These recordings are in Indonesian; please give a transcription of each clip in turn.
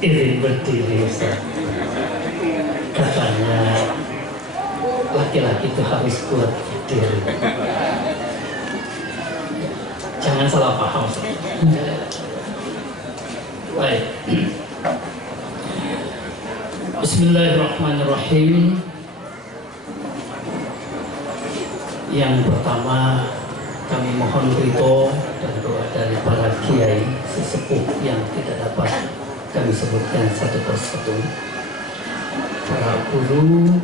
izin berdiri Ustaz. Katanya laki-laki itu harus kuat berdiri. Jangan salah paham Ustaz. Baik. Bismillahirrahmanirrahim. Yang pertama, kami mohon ridho dan doa dari para kiai sesepuh yang tidak dapat kami sebutkan satu persatu, para guru,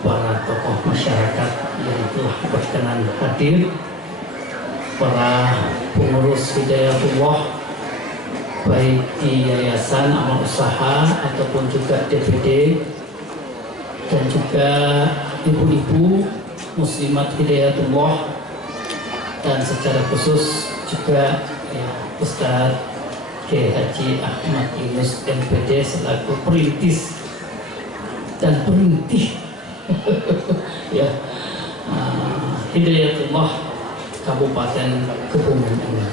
para tokoh masyarakat yang telah berkenan hadir, para pengurus Hidayatullah baik di Yayasan Amal Usaha ataupun juga DPD, dan juga ibu-ibu Muslimat Hidayatullah, dan secara khusus juga ya, Ustadz Kiai Haji Ahmad Yunus MPD selaku perintis dan perintih ya Hidayatullah Kabupaten Kebumen ini.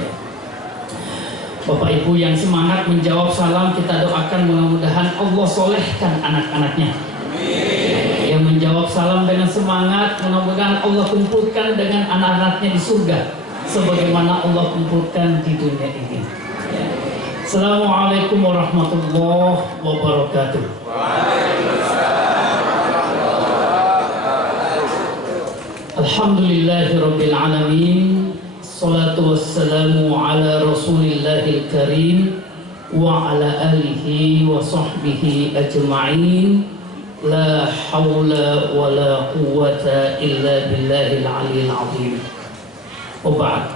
Ya. Bapak Ibu yang semangat menjawab salam, kita doakan mudah-mudahan Allah solehkan anak-anaknya. Yang menjawab salam dengan semangat, mudah-mudahan Allah kumpulkan dengan anak-anaknya di surga sebagaimana Allah kumpulkan di dunia ini. Assalamualaikum warahmatullahi wabarakatuh. Alhamdulillahirabbil alamin. Salatu wassalamu ala Rasulillahil karim wa ala alihi wa sahbihi ajma'in. La hawla wa la quwwata illa billahil aliyil azim. Wa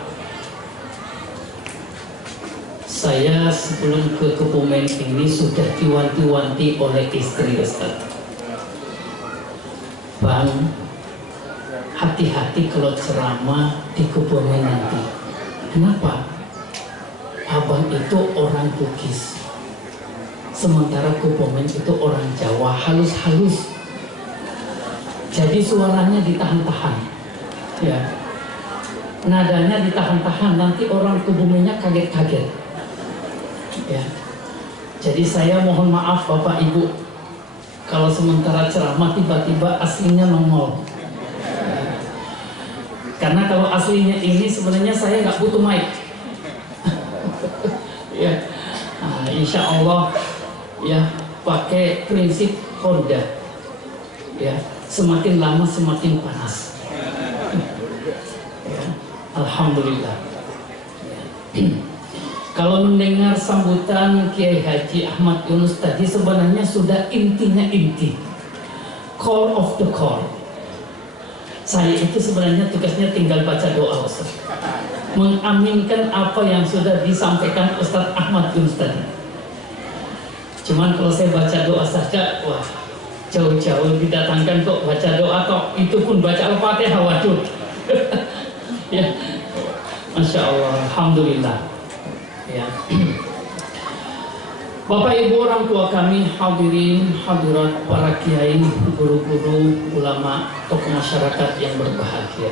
saya sebelum ke Kebumen ini sudah diwanti-wanti oleh istri Ustaz. Bang, hati-hati kalau ceramah di Kebumen nanti. Kenapa? Abang itu orang Bugis, sementara Kebumen itu orang Jawa, halus-halus. Jadi suaranya ditahan-tahan, ya, nadanya ditahan-tahan. Nanti orang Kebumennya kaget-kaget, ya. Jadi saya mohon maaf Bapak Ibu, kalau sementara ceramah tiba-tiba aslinya nongol. Karena kalau aslinya ini sebenarnya saya nggak butuh mic. Ya, nah, insya Allah ya pakai prinsip Honda. Ya, semakin lama semakin panas. Ya, Alhamdulillah. Ya. Kalau mendengar sambutan Kiai Haji Ahmad Yunus tadi, sebenarnya sudah intinya inti, core of the core. Saya itu sebenarnya tugasnya tinggal baca doa Ustaz, mengaminkan apa yang sudah disampaikan Ustaz Ahmad Yunus tadi. Cuman kalau saya baca doa saja, wah, jauh-jauh didatangkan kok baca doa kok, itu pun baca Al-Fatihah, waduh. Ya, Masya Allah, Alhamdulillah. Ya. Bapak Ibu orang tua kami, hadirin hadirat, para kiai, guru-guru, ulama, tokoh masyarakat yang berbahagia.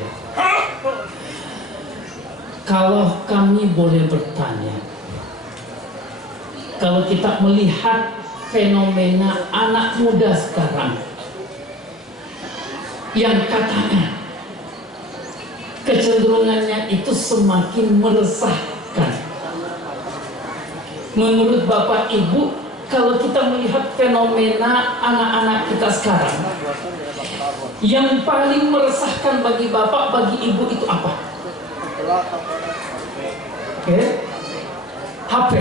Kalau kami boleh bertanya, kalau kita melihat fenomena anak muda sekarang yang katanya kecenderungannya itu semakin meresahkan. Menurut Bapak Ibu, kalau kita melihat fenomena anak-anak kita sekarang, yang paling meresahkan bagi Bapak, bagi Ibu itu apa? Oke, HP.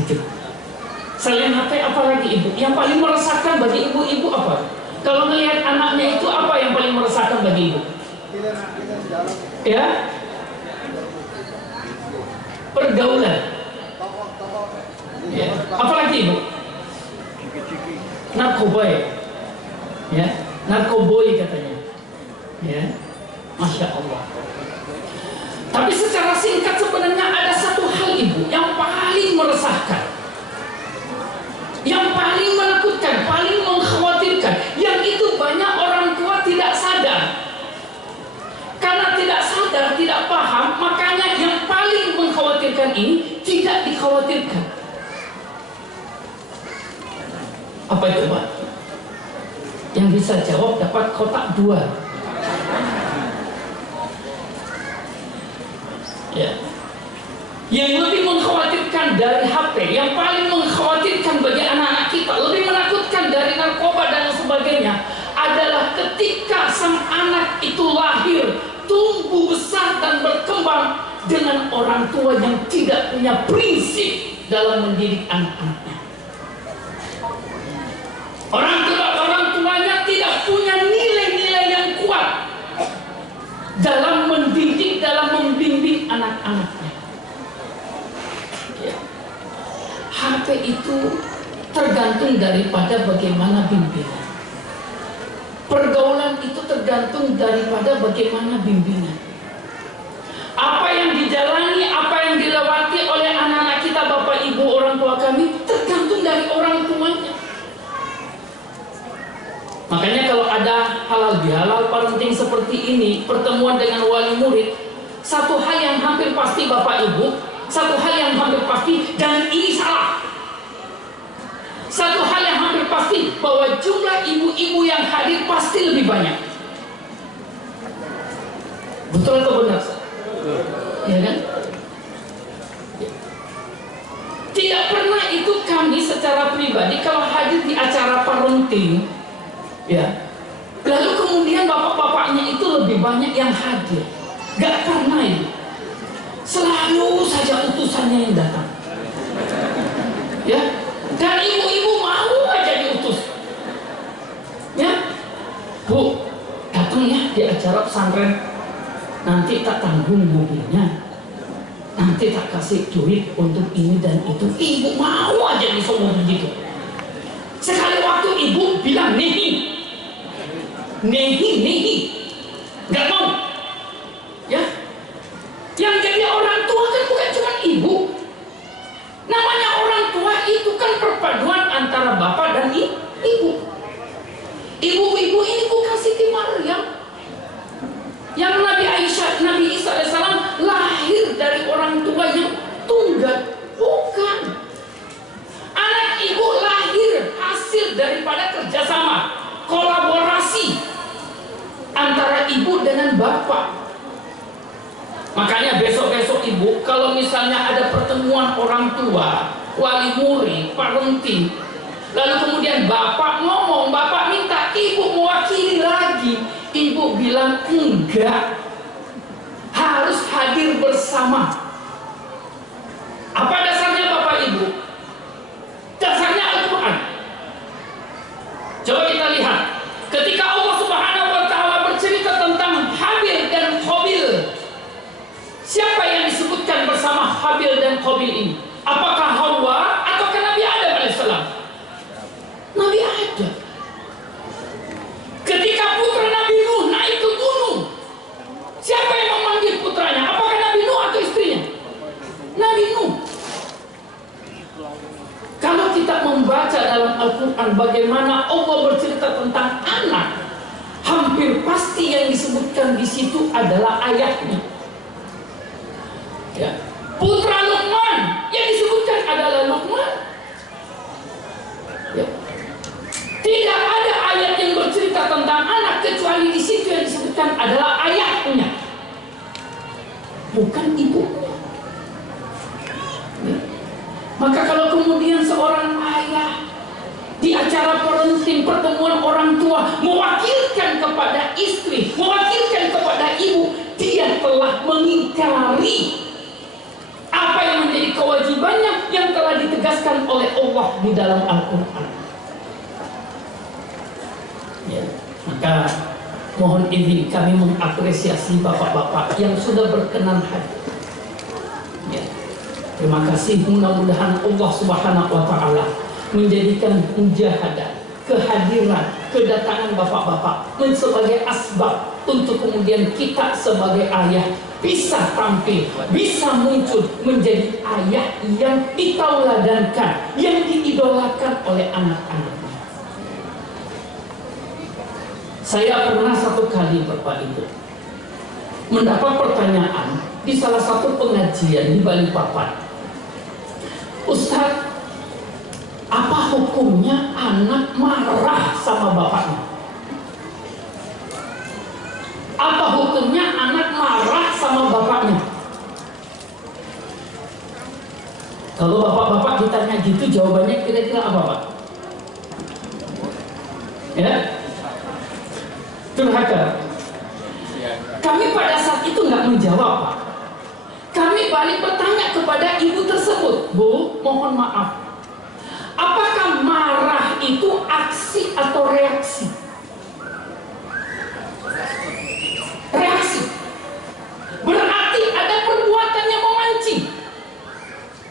Gitu. Selain HP, apa lagi Ibu? Yang paling meresahkan bagi ibu-ibu apa? Kalau melihat anaknya itu apa yang paling meresahkan bagi Ibu? Ya? Pergaulan. Ya. Apalagi Ibu? Narkoba, ya, narkoboi katanya, ya, Masya Allah. Tapi secara singkat sebenarnya ada satu hal Ibu yang paling meresahkan, yang paling menakutkan, paling mengkhawatirkan, yang itu banyak orang tua tidak sadar. Karena tidak sadar, tidak paham, makanya yang paling mengkhawatirkan ini tidak dikhawatirkan. Apa itu Pak? Yang bisa jawab dapat kotak 2. Ya. Yang lebih mengkhawatirkan dari HP, yang paling mengkhawatirkan bagi anak-anak kita, lebih menakutkan dari narkoba dan sebagainya, adalah ketika sang anak itu lahir, tumbuh besar dan berkembang dengan orang tua yang tidak punya prinsip dalam mendidik anak-anaknya. Orang tuanya tidak punya nilai-nilai yang kuat dalam mendidik, dalam membimbing anak-anaknya. Ya. HP itu tergantung daripada bagaimana bimbingan. Pergaulan itu tergantung daripada bagaimana bimbingan. Apa yang dijalani, apa yang dilewati oleh anak-anak kita, Bapak Ibu orang tua kami, tergantung dari orang tuanya. Makanya kalau ada halal bihalal parenting seperti ini, pertemuan dengan wali murid, satu hal yang hampir pasti Bapak Ibu, satu hal yang hampir pasti, dan ini salah. Satu hal yang hampir pasti, bahwa jumlah ibu-ibu yang hadir pasti lebih banyak. Betul atau benar? Ya kan? Tidak pernah itu kami secara pribadi kalau hadir di acara parenting, ya, lalu kemudian bapak-bapaknya itu lebih banyak yang hadir. Gak pernah ini. Selalu saja utusannya yang datang. Ya, dan ibu-ibu mau aja diutus. Ya, Bu, datang ya di acara pesantren. Nanti tak tanggung mobilnya, nanti tak kasih duit untuk ini dan itu. Ibu mau aja disuruh begitu. Sekali waktu ibu bilang nehi, nggak mau. Ya, yang jadi orang tua kan bukan cuma ibu. Namanya orang tua itu kan perpaduan antara bapak dan ibu. Ibu-ibu ini bukan Siti Maryam. Yang Nabi Isa AS lahir dari orang tua yang tunggal, bukan. Anak ibu lahir hasil daripada kerjasama, kolaborasi antara ibu dengan bapak. Makanya besok-besok ibu, kalau misalnya ada pertemuan orang tua, wali murid, parenting, lalu kemudian bapak ngomong, bapak minta ibu mewakili lagi, ibu bilang enggak, harus hadir bersama. Apa dasarnya Bapak Ibu? Dasarnya Al-Quran. Coba kita lihat, ketika Allah Subhanahu wa Ta'ala bercerita tentang Habil dan Qabil, siapa yang disebutkan bersama Habil dan Qabil ini? Apakah Hawa ataukah Nabi Adam alaihissalam? Nabi Adam. Ketika putra Nabi Nuh naik ke gunung, siapa yang memanggil putranya? Apakah Nabi Nuh atau istrinya? Nabi Nuh. Kalau kita membaca dalam Al-Quran bagaimana Allah bercerita tentang anak, hampir pasti yang disebutkan di situ adalah ayahnya. Ya. Putra Luqman yang disebutkan adalah Luqman. Ya. Tidak ada ayat yang bercerita tentang anak kecuali di situ yang disebutkan adalah ayahnya, bukan ibunya. Ya. Maka kalau kemudian seorang ayah di acara parenting, pertemuan orang tua, mewakilkan kepada istri, mewakilkan kepada ibu, dia telah mengingkari apa yang menjadi kewajibannya yang telah ditegaskan oleh Allah di dalam Al-Quran. Ya, maka mohon izin kami mengapresiasi bapak-bapak yang sudah berkenan hadir. Ya, terima kasih. Mudah-mudahan Allah Subhanahu wa Ta'ala menjadikan mujahadah, kehadiran, kedatangan bapak-bapak sebagai asbab untuk kemudian kita sebagai ayah bisa tampil, bisa muncul menjadi ayah yang ditauladankan, yang diidolakan oleh anak-anak. Saya pernah satu kali Bapak Ibu mendapat pertanyaan di salah satu pengajian di Balikpapan. Ustaz, apa hukumnya anak marah sama bapaknya? Apa hukumnya anak marah sama bapaknya? Kalau bapak-bapak ditanya gitu, jawabannya kira-kira apa, Pak? Ya, durhaka. Kami pada saat itu nggak menjawab, Pak. Kami balik bertanya kepada ibu tersebut, Bu, mohon maaf, apakah marah itu aksi atau reaksi? Reaksi. Berarti ada perbuatan yang memancing.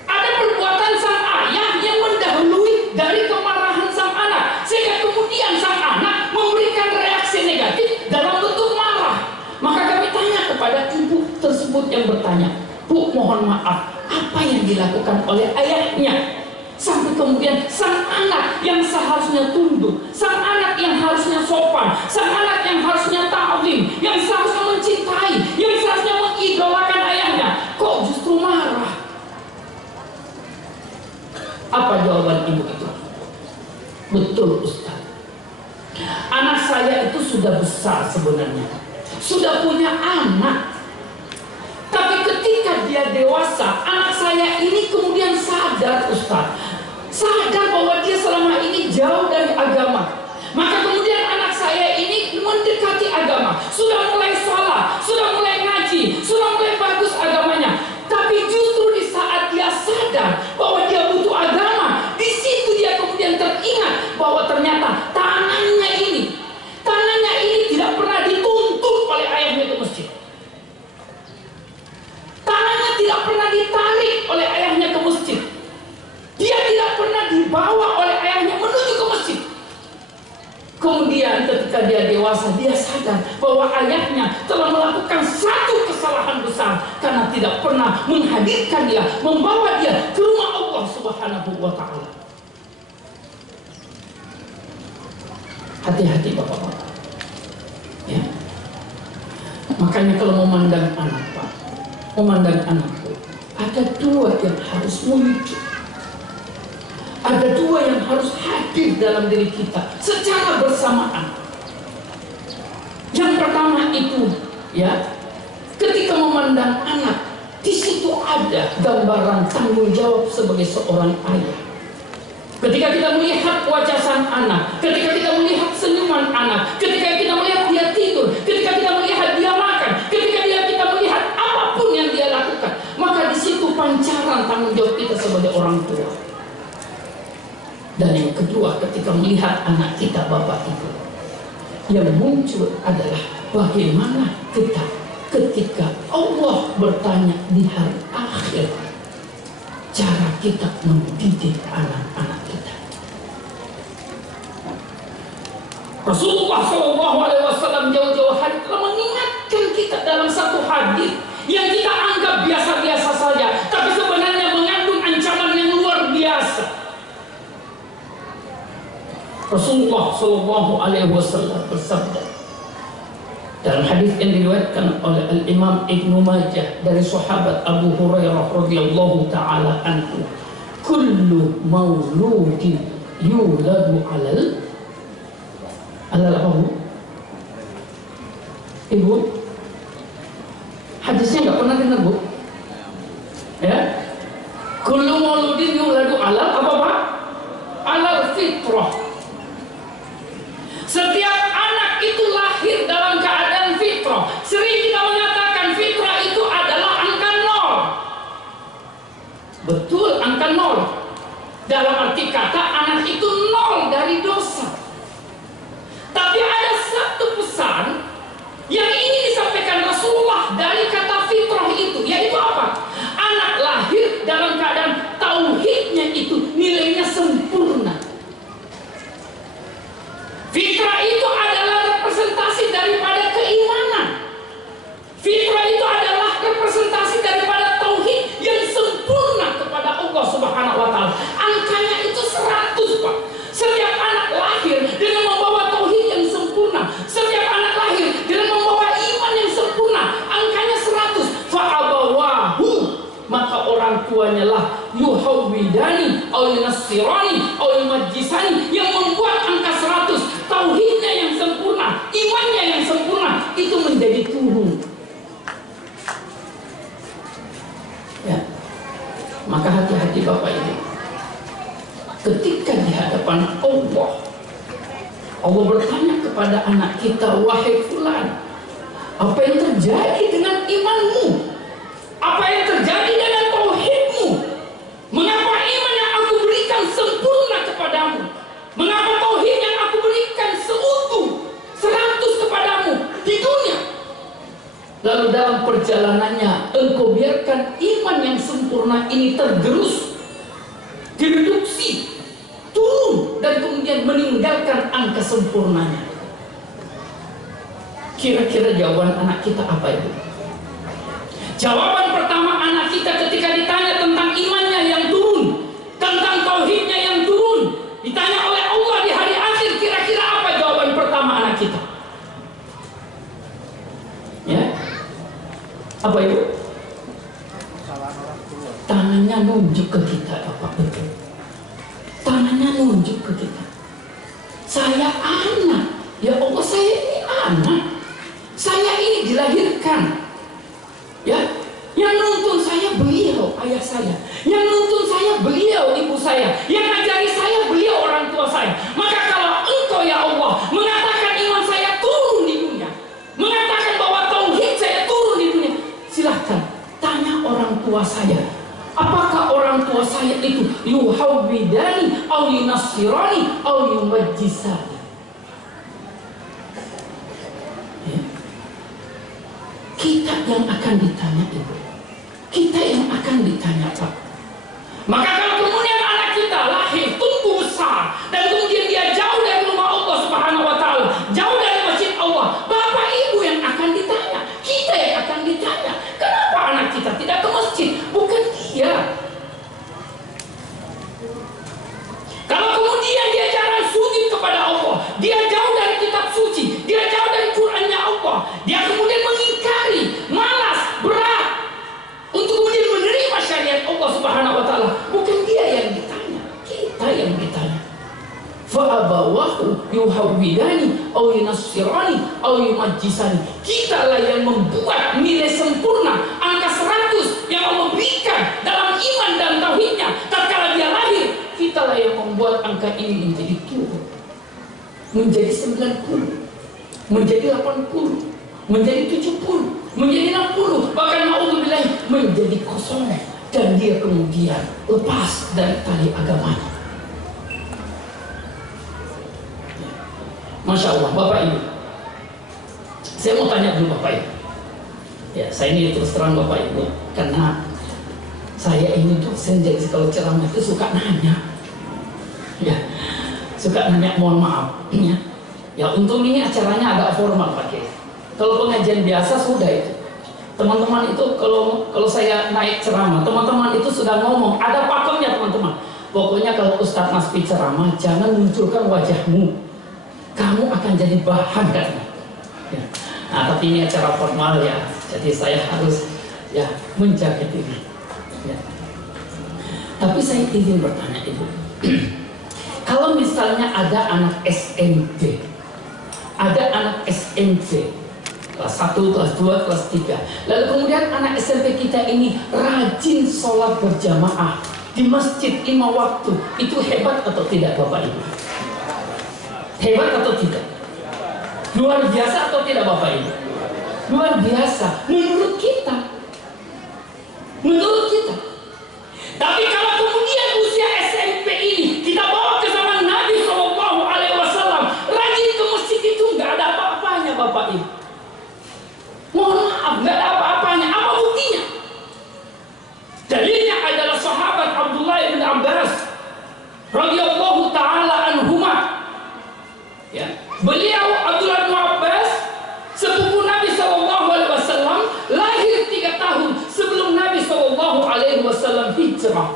Ada perbuatan sang ayah yang mendahului dari kemarahan sang anak, sehingga kemudian sang anak memberikan reaksi negatif dalam bentuk marah. Maka kami tanya kepada ibu tersebut yang bertanya, Bu, mohon maaf, apa yang dilakukan oleh ayahnya sampai kemudian sang anak yang seharusnya tunduk, sang anak yang harusnya sopan, sang anak yang harusnya ta'zim, yang seharusnya mencintai, yang seharusnya mengidolakan ayahnya, kok justru marah? Apa jawaban ibu itu? Betul, Ustaz, anak saya itu sudah besar sebenarnya, sudah punya anak. Tapi ketika dia dewasa, anak saya ini kemudian sadar, Ustaz, sadar bahwa dia selama ini jauh dari agama. Maka kemudian anak saya ini mendekati agama, sudah mulai salah, sudah mulai ngaji, sudah mulai bagus agamanya. Tapi justru di saat dia sadar bahwa dia butuh agama, di situ dia kemudian teringat bahwa ternyata tangannya ini tidak pernah dituntut oleh ayahnya ke masjid. Tangannya tidak pernah ditarik oleh ayahnya ke masjid. Dia tidak pernah dibawa oleh ayahnya menuju ke masjid. Kemudian ketika dia dewasa, dia sadar bahwa ayahnya telah melakukan satu kesalahan besar karena tidak pernah menghadirkan dia, membawa dia ke rumah Allah Subhanahu wa ta'ala. Hati-hati bapak-bapak, ya. Makanya kalau memandang anak, Pak, memandang anakku, ada dua yang harus muncul, ada dua yang harus hadir dalam diri kita secara bersamaan. Yang pertama itu, ya, ketika memandang anak, di situ ada gambaran tanggung jawab sebagai seorang ayah. Ketika kita melihat wajah sang anak, ketika kita melihat senyuman anak, ketika kita melihat dia tidur, ketika kita melihat dia makan, ketika kita melihat apapun yang dia lakukan, maka di situ pancaran tanggung jawab kita sebagai orang tua. Dan yang kedua, ketika melihat anak kita, bapak ibu, yang muncul adalah bagaimana kita ketika Allah bertanya di hari akhir, cara kita mendidik anak-anak kita. Rasulullah SAW jauh-jauh hari telah mengingatkan kita dalam satu hadis yang kita anggap biasa-biasa saja, tapi sebenarnya mengandung ancaman yang luar biasa. Rasulullah SAW bersabda dalam hadis yang diriwayatkan oleh Al-Imam Ibnu Majah dari sahabat Abu Hurairah radhiyallahu taala anhu, kullu mauludin yuladu alal apa, Bu? Ibu, hadisnya nggak pernah dengar, Bu? Ya, kullu mauludin yuladu alal apa, Pak? Alal fitrah. Setiap anak itu lahir dalam keadaan fitrah. Sering kita mengatakan fitrah itu adalah angka 0. Betul, angka 0. Dalam arti kata anak itu 0 dari dosa. Tapi ada satu pesan yang ingin disampaikan Rasulullah dari kata fitrah itu, yaitu apa? Anak lahir dalam keadaan tauhidnya itu nilainya sempurna. Fitrah itu adalah representasi daripada keimanan. Fitrah itu adalah representasi daripada tauhid yang sempurna kepada Allah Subhanahu wa ta'ala. Angkanya itu 100, Pak. yunassirani aw yumajjisani, yang membuat angka 100, tauhidnya yang sempurna, imannya yang sempurna, itu menjadi turun. Ya. Maka hati-hati Bapak Ibu. Ketika di hadapan Allah, Allah bertanya kepada anak kita, wahai fulan, apa yang terjadi dengan imanmu? Apa yang terjadi dengan tauhidmu? Mengapa iman yang aku berikan sempurna kepadamu? Mengapa tauhid yang aku berikan seutuh 100 kepadamu di dunia? Lalu dalam perjalanannya engkau biarkan iman yang sempurna ini tergerus, direduksi, turun, dan kemudian meninggalkan angka sempurnanya. Kira-kira jawaban anak kita apa itu? Jawaban pertama anak kita ketika ditanya tentang imannya yang turun, tentang tauhidnya yang turun, ditanya oleh Allah di hari akhir, kira-kira apa jawaban pertama anak kita? Ya, apa itu? Tangannya nunjuk ke kita, apa betul? Tangannya nunjuk ke kita. Saya anak, ya Allah, saya ini anak. Saya ini dilahirkan. Ya, yang nuntun saya beliau, ayah saya. Yang nuntun saya beliau, ibu saya. Yang ngajari saya beliau, orang tua saya. Maka kalau engkau ya Allah mengatakan iman saya turun di dunia, mengatakan bahwa tauhid saya turun di dunia, silahkan tanya orang tua saya. Apakah orang tua saya itu yuhawwidani au yunassirani au yumajjisani? Kita yang akan ditanya Ibu, kita yang akan ditanya Pak. Maka kalau kemudian anak kita lahir, tumbuh besar, dan kemudian dia jauh dari rumah Allah Subhanahu wa Ta'ala, jauh dari masjid Allah, Bapak Ibu yang akan ditanya, kita yang akan ditanya. Kenapa anak kita tidak ke masjid? Bukan dia. Kalau kemudian dia jarang sujud kepada Allah, dia jauh dari kitab suci, dia jauh dari Qur'annya Allah, dia kemudian mengingkari, malas, berat untuk kemudian menerima syariat Allah Subhanahu wa Ta'ala, bukan dia yang ditanya, kita yang ditanya. Fa'abawahu yuhawwidani aw yunassirani aw yumajjisani. Kita lah yang membuat nilai sempurna angka 100 yang Allah berikan dalam iman dan tauhidnya tatkala dia lahir. Kita lah yang membuat angka ini menjadi turun, menjadi 90, menjadi 80, menjadi 70, menjadi 60, bahkan naudzubillah menjadi kosong, dan dia kemudian lepas dari tali agamanya. Masya Allah, Bapak Ibu, saya mau tanya dulu Bapak Ibu. Ya, saya ini terus terang Bapak Ibu, karena saya ini dosen, jadi kalau ceramah itu suka nanya, ya, suka nanya, mohon maaf, ya. Ya, untung ini acaranya agak formal Pak Kiai. Kalau pengajian biasa sudah itu, teman-teman itu kalau saya naik ceramah, teman-teman itu sudah ngomong, ada pakemnya teman-teman. Pokoknya kalau Ustadz Nasfi ceramah, jangan munculkan wajahmu, kamu akan jadi bahan kan. Ya. Nah, tapi ini acara formal ya, jadi saya harus ya menjaga diri. Ya. Tapi saya ingin bertanya Ibu, kalau misalnya ada anak SMP, ada anak SMP kelas 1, kelas 2, kelas 3, lalu kemudian anak SMP kita ini rajin sholat berjamaah di masjid 5 waktu, itu hebat atau tidak Bapak Ibu? Hebat atau tidak? Luar biasa atau tidak Bapak Ibu? Luar biasa menurut kita. Menurut kita. Tapi kalau kemudian usia SMP ini kita bawa ke zaman Nabi SAW, rajin ke masjid itu nggak ada apa-apanya Bapak Ibu. Mohon maaf, nggak ada apa-apanya. Apa buktinya? Dalilnya adalah sahabat Abdullah bin Abbas radhiyallahu taala anhuma. Ya, beliau Abdullah bin Abbas sepupu Nabi SAW, lahir 3 tahun sebelum Nabi SAW hijrah.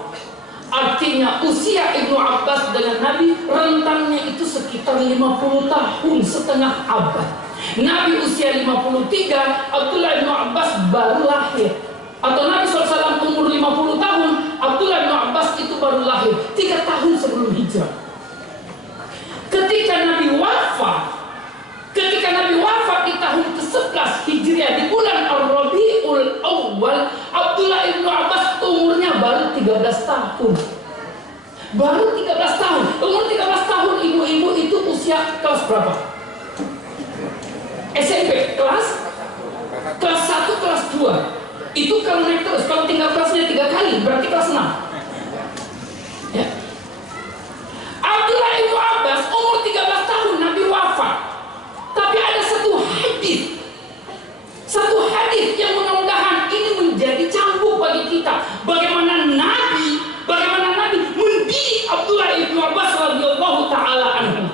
Artinya usia Ibnu Abbas dengan Nabi rentangnya itu sekitar 50 tahun, setengah abad. Nabi usia 53, Abdullah bin Abbas baru lahir. Atau Nabi SAW umur 50 tahun, Abdullah bin Abbas itu baru lahir 3 tahun sebelum hijrah. Ketika Nabi wafat di tahun ke-11 Hijriah di bulan Ar-Rabiul Awal, Abdullah bin Abbas umurnya baru 13 tahun. Baru 13 tahun. Umur 13 tahun ibu-ibu itu usia kelas berapa? SMP kelas 1, kelas 2. Itu kalau naik terus, kalau tinggal kelasnya 3 kali berarti kelas 6. Ya. Abdullah bin Abbas umur 13 tahun Nabi wafat. Tapi ada satu hadis yang mudah-mudahan ini menjadi cambuk bagi kita. Bagaimana Nabi mendidik Abdullah bin Abbas radhiyallahu taala anhu.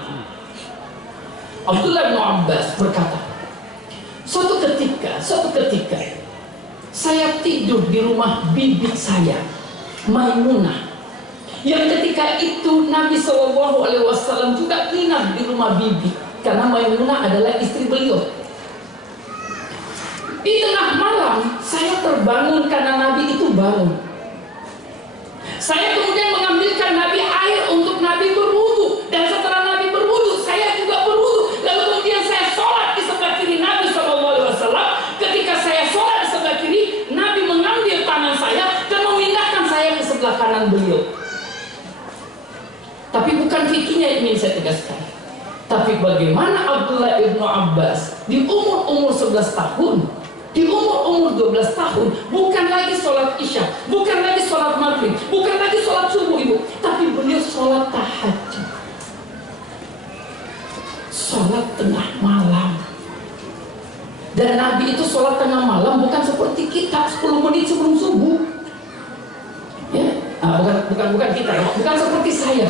Abdullah bin Abbas berkata, suatu ketika saya tidur di rumah bibi saya, Maimunah. Yang ketika itu Nabi SAW juga nginap di rumah bibi, karena Maimunah adalah istri beliau. Di tengah malam saya terbangun karena Nabi itu bangun. Saya kemudian mengambilkan Nabi air untuk Nabi berwudu, dan setelah Nabi berwudu saya juga berwudu. Lalu kemudian saya sholat di sebelah kiri Nabi SAW. Ketika saya sholat di sebelah kiri, Nabi mengambil tangan saya dan memindahkan saya ke sebelah kanan beliau. Tapi bukan fikihnya yang ingin saya tegaskan. Tapi bagaimana Abdullah ibnu Abbas di umur 11 tahun, di umur 12 tahun, bukan lagi sholat isya, bukan lagi sholat maghrib, bukan lagi sholat subuh ibu, tapi beliau sholat tahajud, sholat tengah malam. Dan Nabi itu sholat tengah malam bukan seperti kita 10 menit sebelum subuh. Ya, bukan kita, ya. Bukan seperti saya.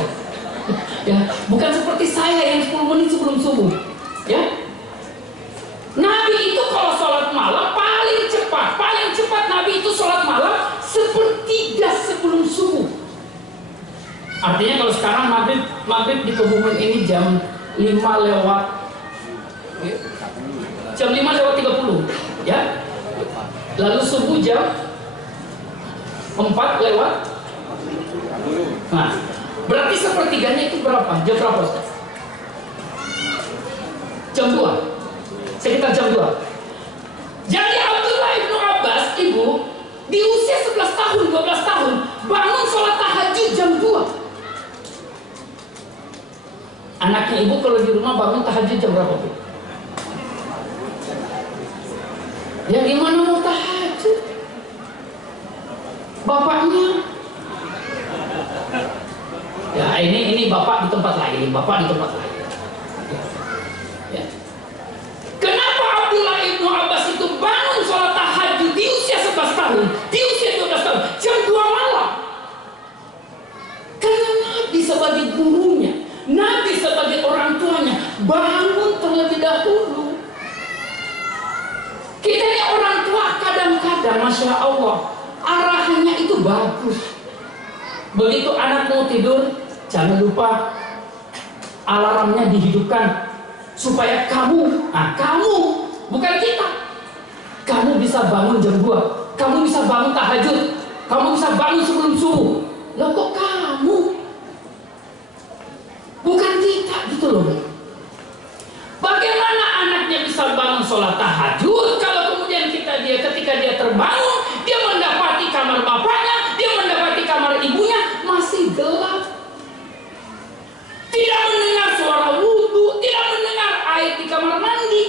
Ya, bukan seperti saya yang 10 menit sebelum subuh. Ya, Nabi itu kalau sholat malam paling cepat Nabi itu sholat malam sepertiga sebelum subuh. Artinya kalau sekarang maghrib di Kebumen ini jam 5 lewat 30, ya. Lalu subuh jam 4 lewat. Nah, berarti sepertiganya itu berapa? Jam berapa, Ustaz? Jam 2. Sekitar jam 2. Jadi Abdullah bin Abbas, ibu, di usia 11 tahun, 12 tahun, bangun sholat tahajud jam 2. Anaknya ibu kalau di rumah bangun tahajud jam berapa, Bu? Ya gimana mau tahajud? Bapaknya. Ya ini bapak di tempat lain, Ya. Kenapa Abdullah ibnu Abbas itu bangun sholat tahajud di usia 11 tahun, di usia 12 tahun, jam 2 malam? Karena Nabi sebagai gurunya, Nabi sebagai orang tuanya bangun terlebih dahulu. Kita ini orang tua kadang-kadang, Masya Allah, arahannya itu bagus. Begitu anak mau tidur, jangan lupa alarmnya dihidupkan supaya kamu bukan kita, kamu bisa bangun jam 2, kamu bisa bangun tahajud, kamu bisa bangun sebelum subuh. Loh kok kamu, bukan kita, gitu loh. Bagaimana anaknya bisa bangun sholat tahajud kalau kemudian ketika dia terbangun, dia mendapati kamar bapaknya, dia mendapati kamar ibunya masih gelap, tidak mendengar suara wudu, tidak mendengar air di kamar mandi.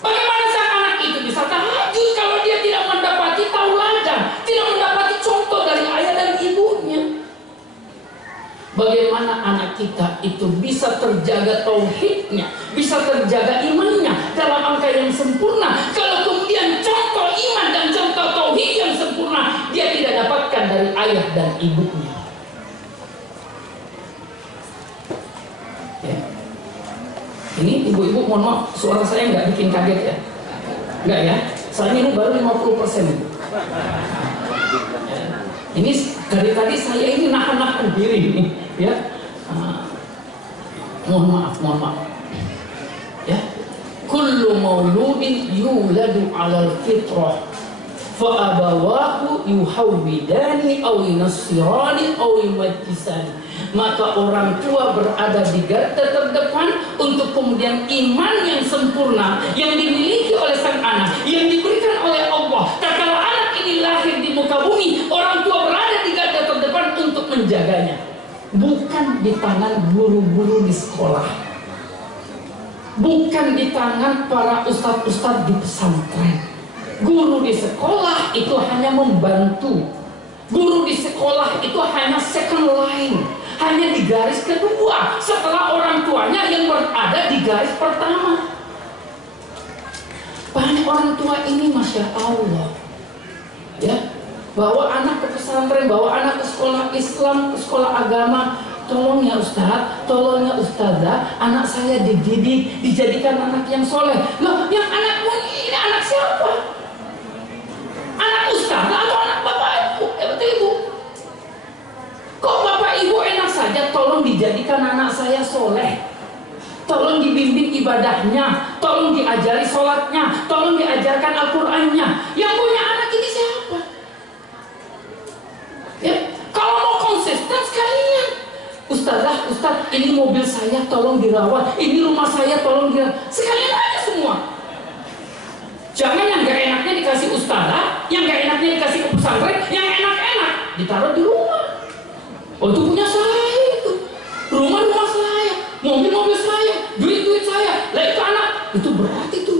Bagaimana sang anak itu bisa tahajud kalau dia tidak mendapati tauladan, tidak mendapati contoh dari ayah dan ibunya? Bagaimana anak kita itu bisa terjaga tauhidnya, bisa terjaga imannya dalam angka yang sempurna, kalau kemudian contoh iman dan contoh tauhid yang sempurna dia tidak dapatkan dari ayah dan ibunya? Ya. Ini ibu-ibu mohon maaf, suara saya nggak bikin kaget ya? Nggak ya? Soalnya ini baru 50%. Ya. Ini dari tadi saya ini nahan-nahan diri nih, ya. Mohon maaf. Ya. Kullu mauludin yuladu 'alal fitrah fa abawahu au yuhawwidani au yunassirani au yumajjisani. Maka orang tua berada di garda terdepan untuk kemudian iman yang sempurna yang dimiliki oleh sang anak, yang diberikan oleh Allah. Tatkala anak ini lahir di muka bumi, orang tua berada di garda terdepan untuk menjaganya, bukan di tangan guru-guru di sekolah, bukan di tangan para ustadz-ustadz di pesantren. Guru di sekolah itu hanya membantu. Guru di sekolah itu hanya second line, hanya di garis kedua setelah orang tuanya yang berada di garis pertama. Banyak orang tua ini, masya Allah, ya, bawa anak ke pesantren, bawa anak ke sekolah Islam, ke sekolah agama. Tolong ya Ustadz, tolong ya Ustadzah, anak saya dididik, dijadikan anak yang soleh. Loh, yang anakmu ini anak siapa? Anak Ustadzah atau anak bapak ibu? Betul ibu. Kok bapak ibu enak saja? Tolong dijadikan anak saya soleh, tolong dibimbing ibadahnya, tolong diajari sholatnya, tolong diajarkan Al-Qurannya. Yang punya anak ini siapa? Ya, kalau mau konsisten sekalian, Ustazah, Ustaz, ini mobil saya tolong dirawat, ini rumah saya tolong dirawat, sekalian aja semua. Jangan yang gak enaknya dikasih ustazah, yang gak enaknya dikasih ke pesantren, yang enak-enak ditaruh di rumah. Oh, itu punya saya itu, rumah saya, mobil saya, duit saya. Lah itu anak, itu berat itu.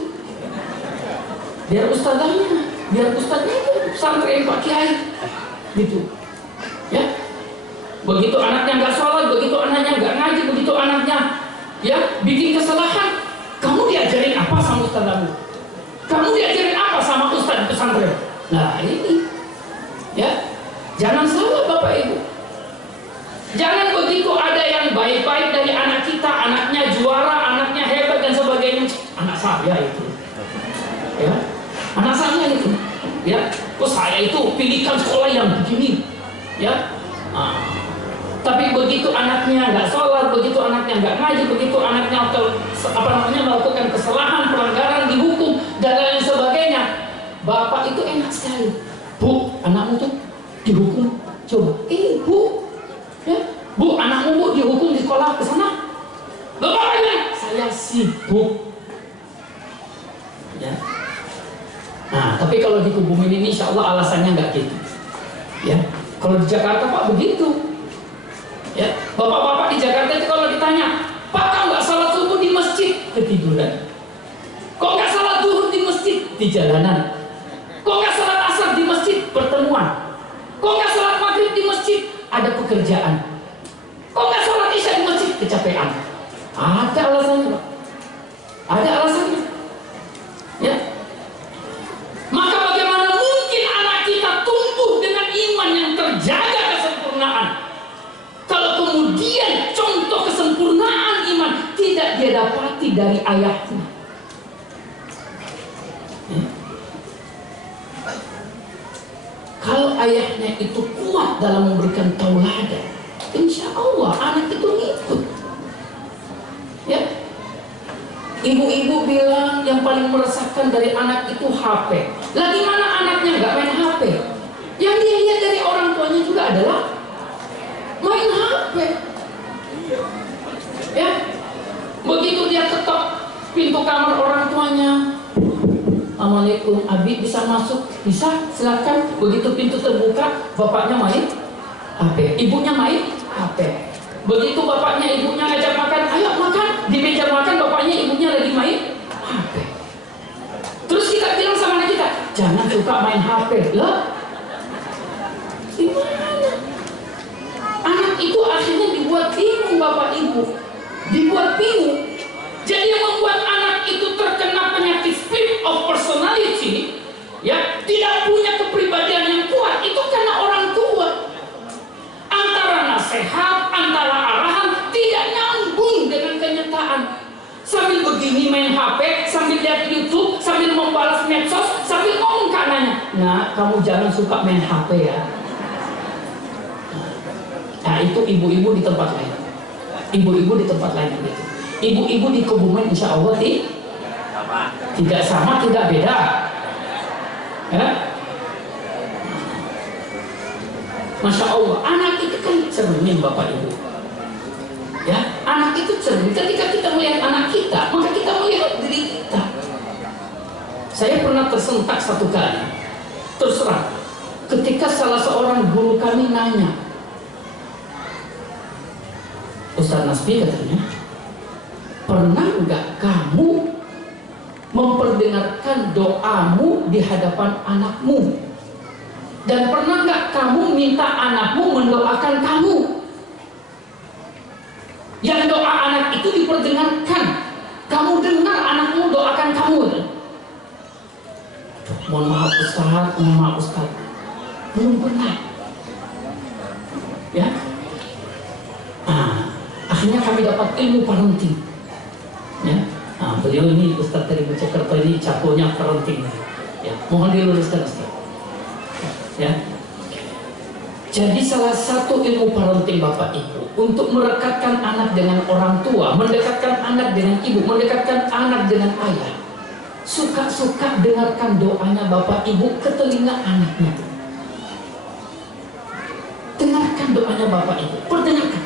Biar ustazahnya, biar ustaznya itu pesantren Pak Kiai, gitu. Ya, begitu anaknya nggak sholat, begitu anaknya nggak ngaji, begitu anaknya ya bikin kesalahan, kamu diajarin apa sama ustazahmu? Kamu diajarin apa sama ustaz pesantren? Nah ini, ya, jangan salah Bapak Ibu. Jangan begitu ada yang baik-baik dari anak kita, anaknya juara, anaknya hebat dan sebagainya. Anak saya itu, ya, anak saya itu, ya, kok saya itu pilihkan sekolah yang begini, ya. Nah, tapi begitu anaknya nggak sholat, begitu anaknya nggak ngaji, begitu anaknya melakukan kesalahan, pelanggaran, dihukum dan lain sebagainya, bapak itu enak sekali. Bu, anakmu tuh dihukum, coba. Bu, ya, bu, anakmu bu dihukum di sekolah ke sana. Bapaknya, saya sibuk. Ya. Nah, tapi kalau di Kebumen ini, insya Allah alasannya nggak gitu. Ya, kalau di Jakarta Pak begitu. Ya, bapak-bapak di Jakarta itu kalau ditanya, Pak, kok nggak salat subuh di masjid? Ketiduran. Kok nggak salat zuhur di masjid? Di jalanan. Kok nggak salat asar di masjid? Pertemuan. Kok nggak salat maghrib di masjid? Ada pekerjaan. Kok nggak salat isya di masjid? Kecapean. Ada alasannya, Pak. Ada alasannya. Ya. Maka bagaimana mungkin anak kita tumbuh dengan iman yang terjaga kesempurnaan, kalau kemudian contoh kesempurnaan iman tidak dia dapati dari ayahnya? Ya. Kalau ayahnya itu kuat dalam memberikan tauladan, insya Allah anak itu ngikut. Ya. Ibu-ibu bilang yang paling meresahkan dari anak itu HP. Lah gimana anaknya nggak main HP? Yang dia lihat dari orang tuanya juga adalah main HP. Ya, begitu dia ketok pintu kamar orang tuanya, Assalamualaikum, Abi bisa masuk? Bisa, silakan. Begitu pintu terbuka, bapaknya main HP, ibunya main HP. Begitu bapaknya ibunya ngajak makan, ayo makan. Di meja makan bapaknya ibunya lagi main HP. Terus kita bilang sama anak kita, jangan suka main HP. Lah, gimana? Anak itu akhirnya dibuat bingung bapak ibu, dibuat bingung. Jadi yang membuat anak itu terkena penyakit split of personality, ya, tidak punya kepribadian yang kuat, itu karena orang tua. Antara nasihat, antara arahan tidak nyambung dengan kenyataan. Sambil begini main HP, sambil lihat YouTube, sambil membalas medsos, sambil ngomong ke anaknya, nah kamu jangan suka main HP ya. Nah itu ibu-ibu di tempat lain, ibu-ibu di tempat lain begitu. Ibu-ibu di Kebumen insya Allah tidak sama, tidak beda. Ya? Masya Allah, anak itu kan cermin Bapak Ibu. Ya, anak itu cermin. Ketika kita melihat anak kita, maka kita melihat diri kita. Saya pernah tersentak satu kali, terus terang, ketika salah seorang guru kami nanya, Ustaz Nasbi katanya, pernah nggak kamu memperdengarkan doamu di hadapan anakmu? Dan pernah nggak kamu minta anakmu mendoakan kamu? Yang doa anak itu diperdengarkan, kamu dengar anakmu doakan kamu. Mohon maaf Ustaz, belum pernah. Ya, akhirnya kami dapat ilmu parenting. Ya, beliau ini Ustaz dari Mojokerto ini caponya parenting. Ya, mohon diluruskan Ustaz. Ya. Jadi salah satu ilmu parenting Bapak Ibu untuk merekatkan anak dengan orang tua, mendekatkan anak dengan ibu, mendekatkan anak dengan ayah. Suka-suka dengarkan doanya Bapak Ibu ke telinga anaknya. Dengarkan doanya Bapak Ibu, perdengarkan.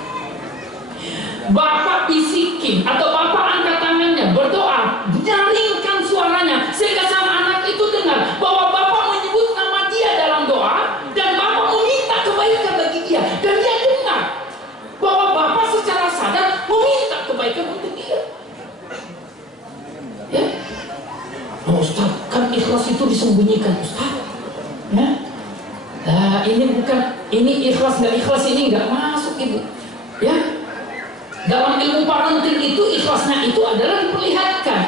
Bapak bisikin atau Bapak angkat tangannya berdoa, nyaringkan suaranya sehingga sang anak itu dengar bahwa Bapak menyebut nama dia dalam doa dan Bapak meminta kebaikan bagi dia, dan dia dengar bahwa Bapak secara sadar meminta kebaikan untuk dia. Ya, oh, Ustaz, kan ikhlas itu disembunyikan Ustaz. Ya, nah, ini bukan, ini ikhlas nggak ikhlas ini nggak masuk Ibu. Ya. Dalam ilmu parenting itu ikhlasnya itu adalah diperlihatkan.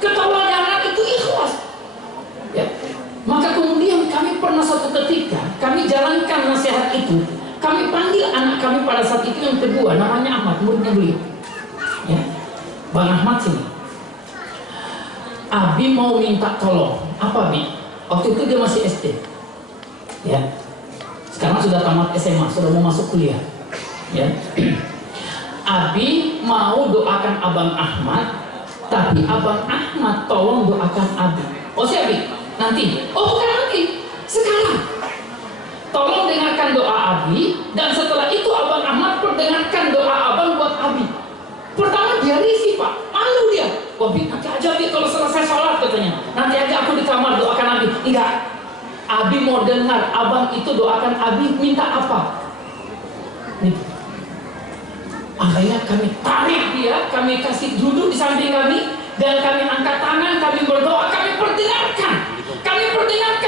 Ketawadan itu ikhlas. Ya. Maka kemudian kami pernah suatu ketika kami jalankan nasihat itu. Kami panggil anak kami pada saat itu yang kedua, namanya Ahmad, muridnya beliau. Ya. Bang Ahmad sini. Abi mau minta tolong. Apa Abi? Waktu itu dia masih SD. Ya. Sekarang sudah tamat SMA, sudah mau masuk kuliah. Ya, Abi mau doakan Abang Ahmad, tapi Abang Ahmad tolong doakan Abi. Oh si Abi, nanti. Oh bukan nanti, sekarang. Tolong dengarkan doa Abi, dan setelah itu Abang Ahmad perdengarkan doa Abang buat Abi. Pertama dia risih Pak, malu dia. Wah Bi, nanti aja Bi kalau selesai sholat katanya. Nanti aja aku di kamar doakan Abi. Enggak, Abi mau dengar Abang itu doakan Abi minta apa. Nih. Akhirnya kami tarik dia, kami kasih duduk di samping kami, dan kami angkat tangan, kami berdoa, kami perdengarkan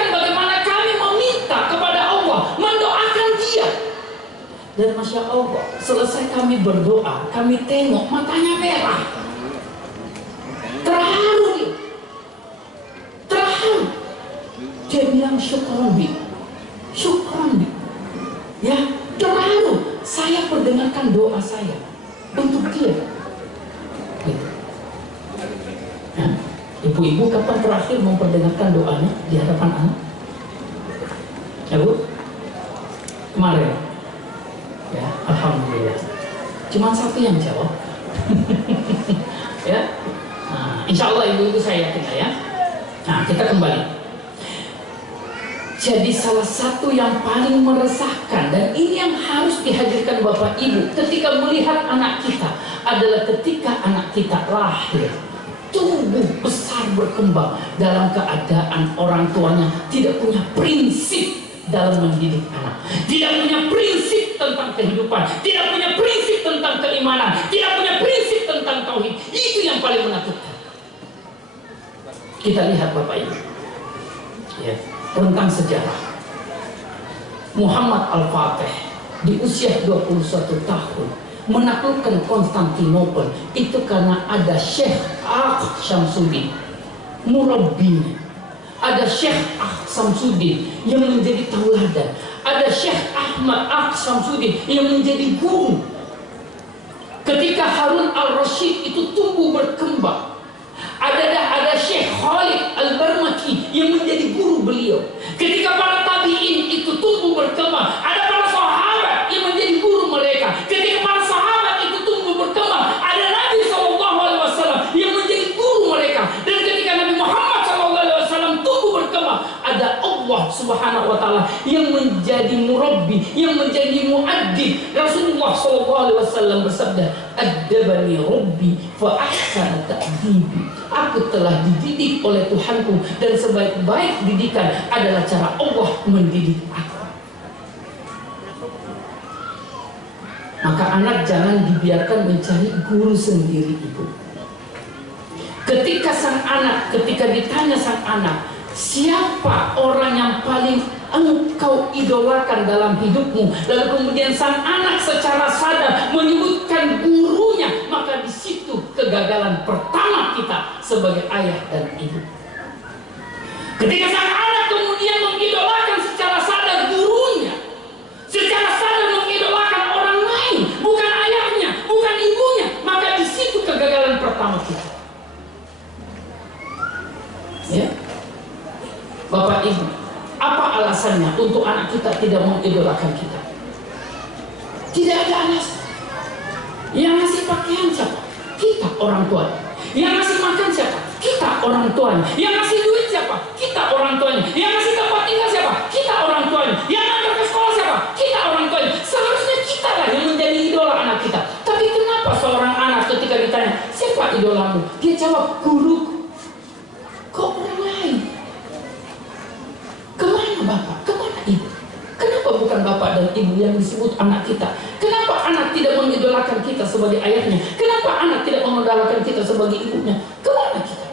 bagaimana kami meminta kepada Allah, mendoakan dia. Dan Masya Allah, selesai kami berdoa, kami tengok matanya merah, terharu dia, terharu. Dia bilang syukran Bi, ya, terharu. Saya perdengarkan doa saya untuk dia. Gitu. Nah, ibu-ibu kapan terakhir memperdengarkan doanya di hadapan anak? Ya Bu? Kemarin. Ya, alhamdulillah. Cuma satu yang jawab. Ya. Nah, insya Allah ibu-ibu saya yakin ya. Nah, kita kembali. Jadi salah satu yang paling meresahkan, dan ini yang harus dihadirkan Bapak Ibu ketika melihat anak kita, adalah ketika anak kita lahir, tumbuh besar berkembang dalam keadaan orang tuanya tidak punya prinsip dalam mendidik anak, tidak punya prinsip tentang kehidupan, tidak punya prinsip tentang keimanan, tidak punya prinsip tentang tauhid. Itu yang paling menakutkan. Kita lihat Bapak Ibu, ya, tentang sejarah. Muhammad Al-Fatih di usia 21 tahun menaklukkan Konstantinopel itu karena ada Syekh Akh Syamsuddin murabbinya, ada Syekh Akh Syamsuddin yang menjadi tauladan, ada Syekh Ahmad Akh Syamsuddin yang menjadi guru. Ketika Harun Al-Rasyid itu tumbuh berkembang, ada Syekh Khalid Al-Barmaki yang menjadi guru beliau. Ketika para tabi'in itu tumbuh berkembang, ada para sahabat yang menjadi guru mereka. Ketika para sahabat itu tumbuh berkembang, ada Nabi SAW yang menjadi guru mereka. Dan ketika Nabi Muhammad SAW tumbuh berkembang, ada Allah Subhanahu wa Ta'ala yang Rasulullah SAW bersabda, "Adabani Rabbi fa ahsana ta'dibi." Aku telah dididik oleh Tuhanku, dan sebaik-baik didikan adalah cara Allah mendidik aku. Maka anak jangan dibiarkan mencari guru sendiri, ibu. Ketika ditanya sang anak, siapa orang yang paling engkau idolakan dalam hidupmu, lalu kemudian sang anak secara sadar menyebutkan gurunya, maka di situ kegagalan pertama kita sebagai ayah dan ibu. Ketika sang anak kemudian mengidolakan secara sadar gurunya, secara sadar mengidolakan orang lain, bukan ayahnya, bukan ibunya, maka di situ kegagalan pertama kita. Ya, Bapak Ibu, apa alasannya untuk anak kita tidak mengidolakan kita? Tidak ada alasan. Yang ngasih pakaian siapa? Kita, orang tua. Yang ngasih makan siapa? Kita, orang tuanya. Yang ngasih duit siapa? Kita, orang tuanya. Yang ngasih tempat tinggal siapa? Kita, orang tuanya. Yang ngantar ke sekolah siapa? Kita, orang tuanya. Seharusnya kita lah yang menjadi idola anak kita. Tapi kenapa seorang anak ketika ditanya, siapa idolamu? Dia jawab, guruku. Kok orang lain? Kemana bapak? Kemana ibu? Kenapa bukan bapak dan ibu yang disebut anak kita? Kenapa anak tidak mengidolakan kita sebagai ayahnya? Kenapa anak tidak mengidolakan kita sebagai ibunya? Kemana kita?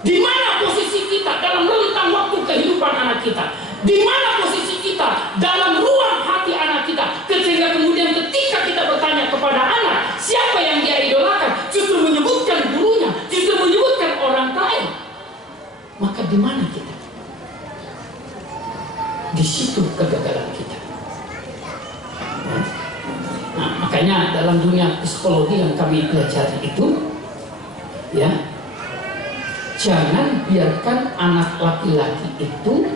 Di mana posisi kita dalam rentang waktu kehidupan anak kita? Di mana posisi kita dalam ruang hati anak kita? Sehingga kemudian ketika kita bertanya kepada anak, siapa yang dia idolakan? Justru menyebutkan gurunya, justru menyebutkan orang lain. Maka di mana kita? Di situ kegagalan kita. Nah, makanya dalam dunia psikologi yang kami pelajari itu, ya, jangan biarkan anak laki-laki itu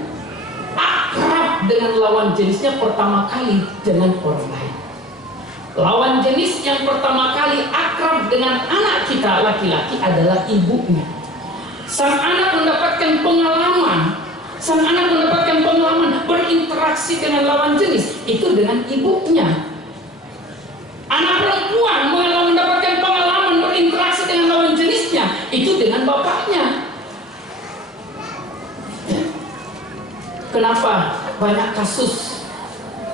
akrab dengan lawan jenisnya pertama kali dengan orang lain. Lawan jenis yang pertama kali akrab dengan anak kita laki-laki adalah ibunya. Sang anak mendapatkan pengalaman berinteraksi dengan lawan jenis itu dengan ibunya. Anak perempuan mendapatkan pengalaman berinteraksi dengan lawan jenisnya itu dengan bapaknya. Ya. Kenapa banyak kasus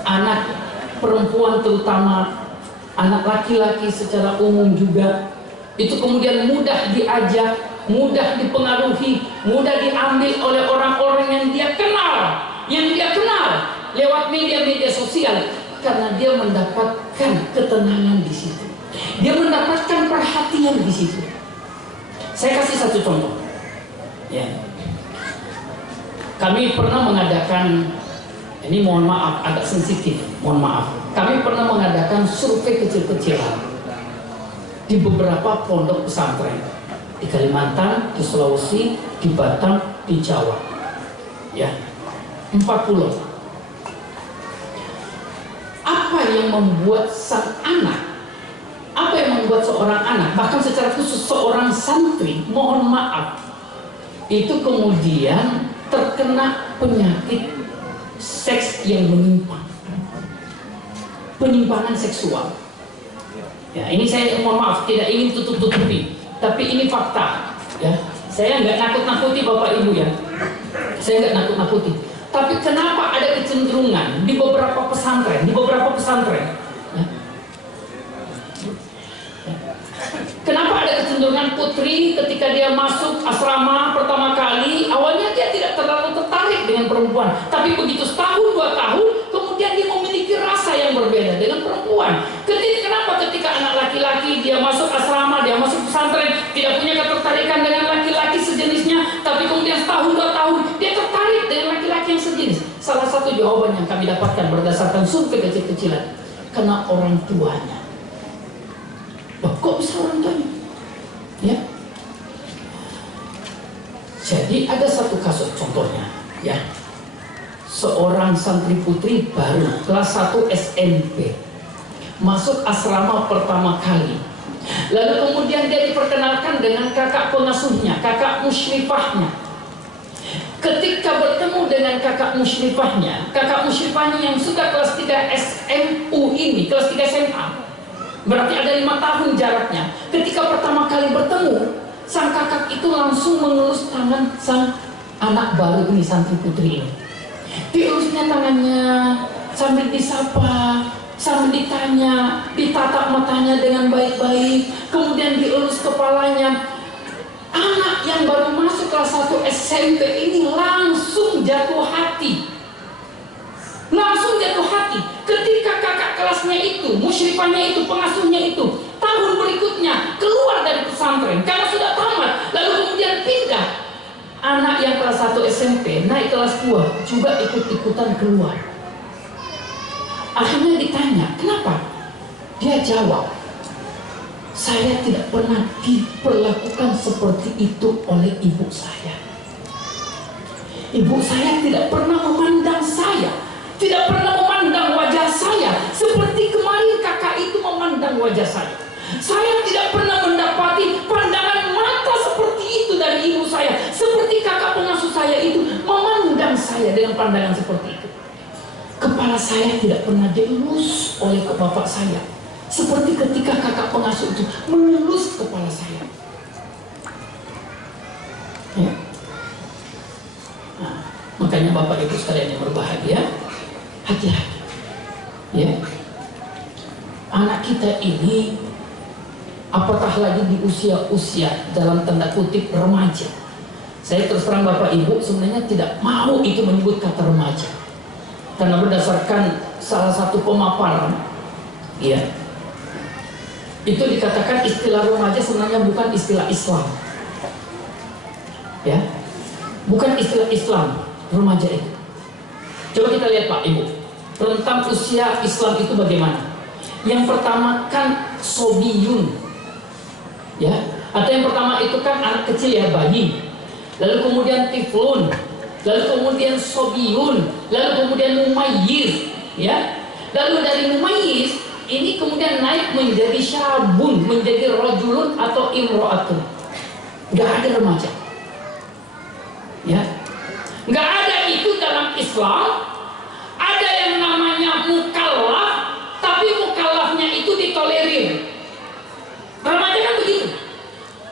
anak perempuan, terutama anak laki-laki secara umum juga, itu kemudian mudah diajak, mudah dipengaruhi, mudah diambil oleh orang-orang yang dia kenal lewat media-media sosial, karena dia mendapatkan ketenangan di situ, dia mendapatkan perhatian di situ. Saya kasih satu contoh. Ya. Kami pernah mengadakan, ini mohon maaf agak sensitif, mohon maaf. Kami pernah mengadakan survei kecil-kecilan di beberapa pondok pesantren di Kalimantan, di Sulawesi, di Batam, di Jawa. Ya, 40. Apa yang membuat sang anak, apa yang membuat seorang anak, bahkan secara khusus seorang santri, mohon maaf, itu kemudian terkena penyakit seks yang menyimpang, penyimpangan seksual. Ya, ini saya mohon maaf, tidak ingin tutup-tutupi, tapi ini fakta. Ya, saya nggak nakut-nakuti bapak ibu ya, saya nggak nakut-nakuti. Tapi kenapa ada kecenderungan di beberapa pesantren, ya. Kenapa ada kecenderungan putri ketika dia masuk asrama pertama kali, awalnya dia tidak terlalu tertarik dengan perempuan, tapi begitu setahun 2 tahun, kemudian dia memiliki rasa yang berbeda dengan perempuan. Kenapa ketika anak laki-laki dia masuk asrama, dia masuk pesantren, tidak punya ketertarikan dengan laki-laki sejenisnya, tapi kemudian setahun 2 tahun dia tertarik dengan laki-laki yang sejenis? Salah satu jawaban yang kami dapatkan berdasarkan survei kecil-kecilan, karena orang tuanya. Loh, kok bisa orang tuanya? Ya. Jadi ada satu kasus contohnya, ya. Seorang santri putri baru kelas 1 SMP masuk asrama pertama kali. Lalu kemudian dia diperkenalkan dengan kakak pengasuhnya, kakak musyrifahnya. ketika bertemu dengan kakak musyrifahnya yang sudah kelas 3 SMU ini, kelas 3 SMA, berarti ada 5 tahun jaraknya. Ketika pertama kali bertemu, sang kakak itu langsung mengelus tangan sang anak baru ini, santri putri ini. Dielusnya tangannya sambil disapa, sambil ditanya, ditatap matanya dengan baik-baik, kemudian dielus kepalanya. Anak yang baru masuk kelas 1 SMP ini langsung jatuh hati. Langsung jatuh hati ketika kakak kelasnya itu, musyrifahnya itu, pengasuhnya itu, tahun berikutnya keluar dari pesantren karena sudah tamat, lalu kemudian pindah. Anak yang kelas 1 SMP naik kelas 2 juga ikut-ikutan keluar. Akhirnya ditanya, kenapa? Dia jawab, saya tidak pernah diperlakukan seperti itu oleh ibu saya. Ibu saya tidak pernah memandang saya, tidak pernah memandang wajah saya seperti kemarin kakak itu memandang wajah saya. Saya tidak pernah mendapati pandangan mata seperti itu dari ibu saya, seperti kakak pengasuh saya itu memandang saya dengan pandangan seperti itu. Kepala saya tidak pernah dielus oleh bapak saya, seperti ketika kakak pengasuh itu mengelus kepala saya. Ya. Nah, makanya bapak ibu sekalian yang berbahagia, hati-hati. Ya. Anak kita ini, apatah lagi di usia-usia dalam tanda kutip remaja. Saya terus terang bapak ibu sebenarnya tidak mau itu menyebut kata remaja, karena berdasarkan salah satu pemaparan, ya, itu dikatakan istilah remaja sebenarnya bukan istilah Islam, ya, bukan istilah Islam remaja itu. Coba kita lihat Pak Ibu, tentang usia Islam itu bagaimana. Yang pertama kan sobiyun, ya, atau yang pertama itu kan anak kecil ya, bayi. Lalu kemudian tiflun, lalu kemudian sobiyun, lalu kemudian mumayyiz, ya. Lalu dari mumayyiz ini kemudian naik menjadi syabun, menjadi rajulun atau imro'atun. Nggak ada remaja, ya. Nggak ada itu dalam Islam. Ada yang namanya mukallaf, tapi mukallafnya itu ditolerir. Remaja kan begitu.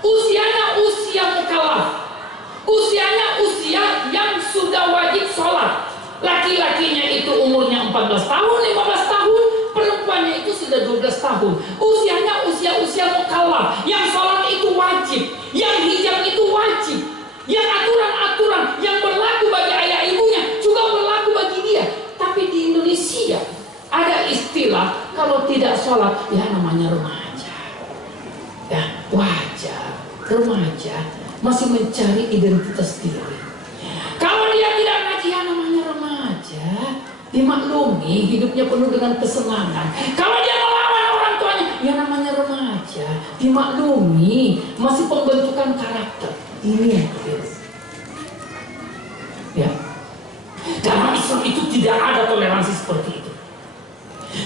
Usianya usia mukallaf, usianya usia yang sudah wajib sholat. Laki-lakinya itu umurnya 14 tahun, 15 tahun, perempuannya itu sudah 12 tahun. Usianya usia mukallaf, yang sholat itu wajib, yang hijab itu wajib, yang aturan-aturan yang berlaku bagi ayah ibunya juga berlaku bagi dia. Tapi di Indonesia ada istilah, kalau tidak sholat ya namanya remaja, ya wajar. Remaja masih mencari identitas diri. Kalau dia tidak ngaji ya namanya remaja, dimaklumi hidupnya penuh dengan kesenangan. Kalau dia melawan orang tuanya ya namanya remaja, dimaklumi masih pembentukan karakter. Ini yang keliru, ya. Dalam Islam itu tidak ada toleransi seperti itu.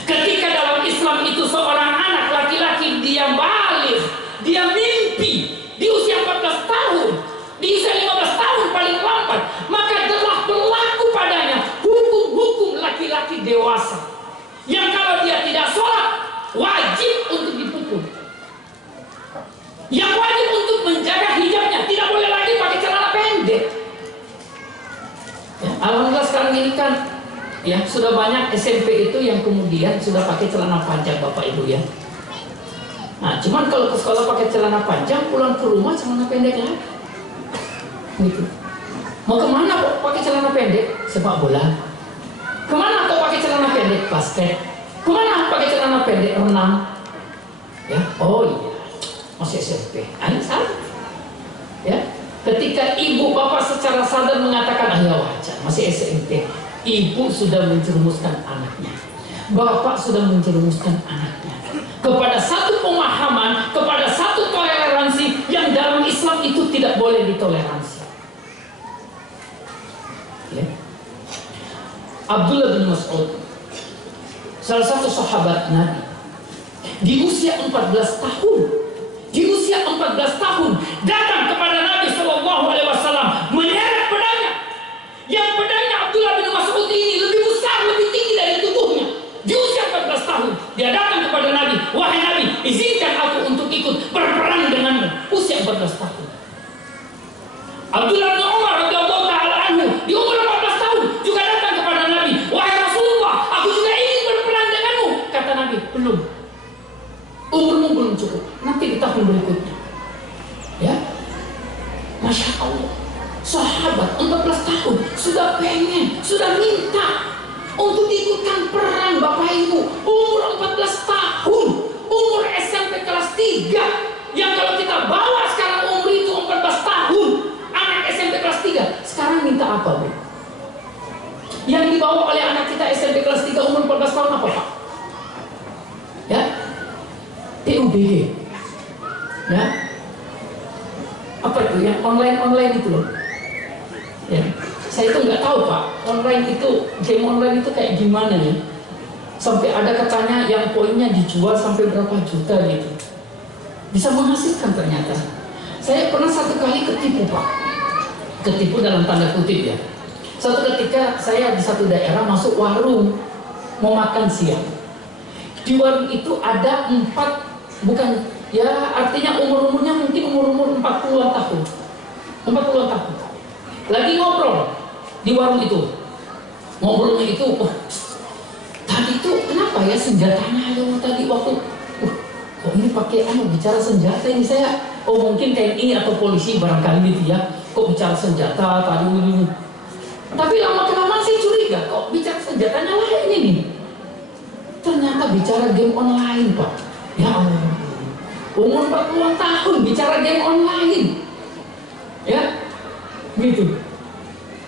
Ketika dalam Islam itu seorang anak laki-laki dia baligh, dia mimpi di usia 14 tahun, di usia 15 tahun paling lambat, maka telah berlaku padanya hukum-hukum laki-laki dewasa, yang kalau dia tidak sholat wajib untuk dipukul, yang wajib untuk menjaga hijabnya, tidak boleh lagi pakai celana pendek. Ya, alhamdulillah sekarang ini kan ya sudah banyak SMP itu yang kemudian sudah pakai celana panjang Bapak Ibu ya. Nah, cuman kalau ke sekolah pakai celana panjang, pulang ke rumah celana pendek ya. Gitu. Mau kemana kok pakai celana pendek? Sepak bola. Kemana kok pakai celana pendek? Basket. Kemana pakai celana pendek? Renang. Ya, oh iya, masih SMP. Ayo salah. Ya, ketika ibu bapak secara sadar mengatakan ayo wajar, masih SMP. Ibu sudah menjerumuskan anaknya, bapak sudah menjerumuskan anaknya kepada satu pemahaman, kepada satu toleransi yang dalam Islam itu tidak boleh ditoleransi. Ya. Abdullah bin Mas'ud, salah satu sahabat Nabi, di usia 14 tahun, datang kepada Nabi SAW, menyeret pedangnya, datang kepada Nabi, wahai Nabi, izinkan aku untuk ikut berperang denganmu. Usia 14 tahun. Abdullah bin Umar radhiyallahu taala anhu di umur 14 tahun juga datang kepada Nabi, wahai Rasulullah, aku juga ingin berperang denganmu. Kata Nabi, belum. Umurmu belum cukup. Nanti di tahun berikutnya. Ya, Masya Allah. Sahabat 14 tahun sudah pengen, sudah minta untuk ikutkan perang Bapak Ibu. Umur 14 tahun, umur SMP kelas 3. Yang kalau kita bawa sekarang umur itu 14 tahun, anak SMP kelas 3, sekarang minta apa, Bu? Yang dibawa oleh anak kita SMP kelas 3 umur 14 tahun apa, Pak? Ya, PUBG. Ya, apa itu yang online itu loh? Ya, saya itu nggak tahu Pak, game online itu kayak gimana ya? Sampai ada katanya yang poinnya dijual sampai berapa juta gitu. Bisa menghasilkan ternyata. Saya pernah satu kali ketipu Pak. Ketipu dalam tanda kutip ya. Suatu ketika saya di satu daerah masuk warung mau makan siang. Di warung itu ada 4, bukan ya, artinya umurnya mungkin umur 40-an tahun. 40-an tahun. Lagi ngobrol di warung itu. Ngobrolnya itu, tadi itu kenapa ya senjatanya yang tadi waktu kok ini pakai bicara senjata ini saya, mungkin TNI atau polisi barangkali gitu ya, kok bicara senjata tadi ini. Tapi lama-kelamaan saya curiga, kok bicara senjatanya lain ini. Ternyata bicara game online Pak. Ya Allah, umur 40 tahun bicara game online. Ya, gitu.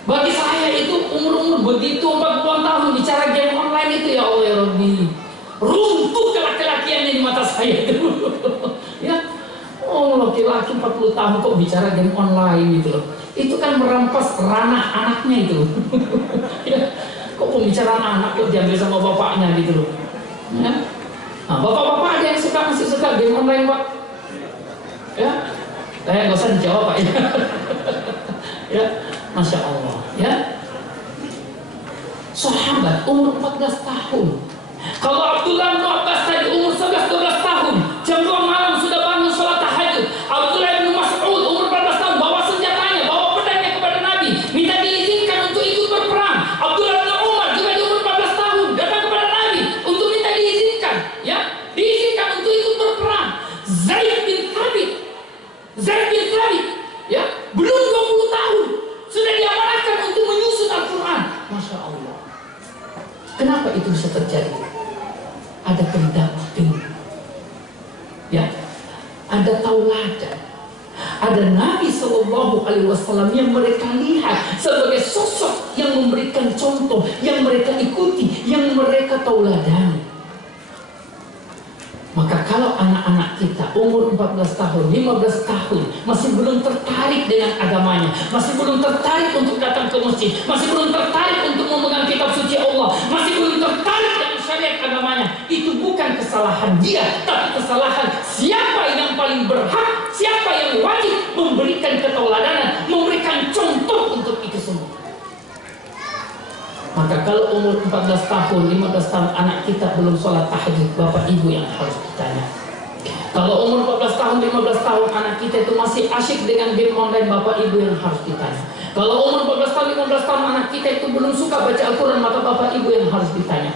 Bagi saya itu umur begitu 40 tahun bicara game online itu, ya Allah ya Rabbi, runtuh kelaki-lakiannya di mata saya itu. Ya, laki-laki 40 tahun kok bicara game online gitu loh. Itu kan merampas ranah anaknya itu. Ya, kok pembicaraan anak kok diambil sama bapaknya gitu loh. Ya. Nah, bapak-bapak ada yang masih suka game online Pak? Ya, nggak usah dijawab Pak ya. Ya, Masya Allah ya. Sahabat umur 14 tahun. Kalau Abdullah bin Abbas tadi umur 11-12 tahun, jam 2 malam sudah bangun sholat tahajud. Abdullah bin Mas'ud umur 14 tahun bawa senjatanya, bawa pedangnya kepada Nabi, minta diizinkan untuk ikut berperang. Abdullah bin Umar juga di umur 14 tahun datang kepada Nabi untuk minta diizinkan, ya, diizinkan untuk ikut berperang. Zaid bin Thabit, ya, belum 20 tahun sudah diamanatkan untuk menyusun Al-Quran. Masya Allah. Kenapa itu bisa terjadi? Ada pendamping, ya, ada tauladan, ada Nabi SAW yang mereka lihat sebagai sosok yang memberikan contoh, yang mereka ikuti, yang mereka tauladani. Maka kalau anak-anak kita umur 14 tahun, 15 tahun masih belum tertarik dengan agamanya, masih belum tertarik untuk datang ke masjid, masih belum tertarik untuk memegang kitab suci Allah, masih belum tertarik dengan syariat agamanya, itu bukan kesalahan dia, tapi kesalahan siapa yang paling berhak, siapa yang wajib memberikan ketauladanan, memberikan contoh untuk itu semua. Maka kalau umur 14 tahun, 15 tahun anak kita belum sholat tahajud, Bapak Ibu yang harus ditanya. Kalau umur 14 tahun, 15 tahun anak kita itu masih asyik dengan game online, Bapak Ibu yang harus ditanya. Kalau umur 14 tahun, 15 tahun anak kita itu belum suka baca Al-Quran, maka Bapak Ibu yang harus ditanya.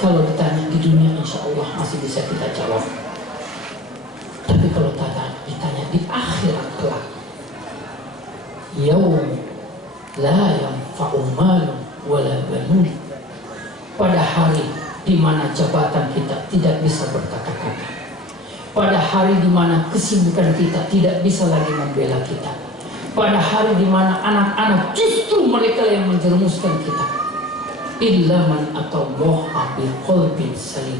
Kalau ditanya di dunia, insya Allah masih bisa kita jawab. Tapi kalau ditanya di akhirat kelak, yaum la yanfa'u malun wala banun, pada hari di mana jabatan kita tidak bisa berkata-kata, pada hari di mana kesibukan kita tidak bisa lagi membela kita, pada hari di mana anak-anak justru mereka yang menjerumuskan kita. Illa man atallaha biqalbin salim,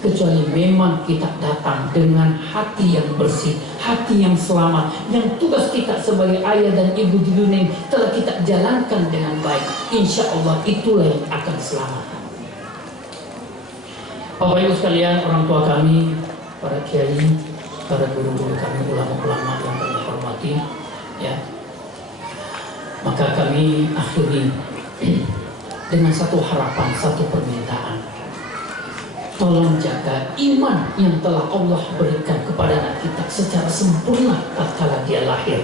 kecuali memang kita datang dengan hati yang bersih, hati yang selamat, yang tugas kita sebagai ayah dan ibu di dunia telah kita jalankan dengan baik. Insya Allah itulah yang akan selamat. Bapak Ibu sekalian, orang tua kami, para kiai, para guru-guru kami, ulama-ulama yang kami hormati, ya, maka kami akhiri dengan satu harapan, satu permintaan. Tolong jaga iman yang telah Allah berikan kepada anak kita secara sempurna tatkala dia lahir.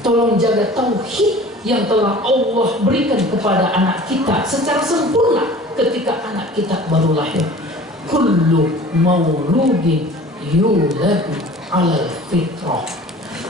Tolong jaga tauhid yang telah Allah berikan kepada anak kita secara sempurna ketika anak kita baru lahir. Kullu mauludin yuladu alal fitrah.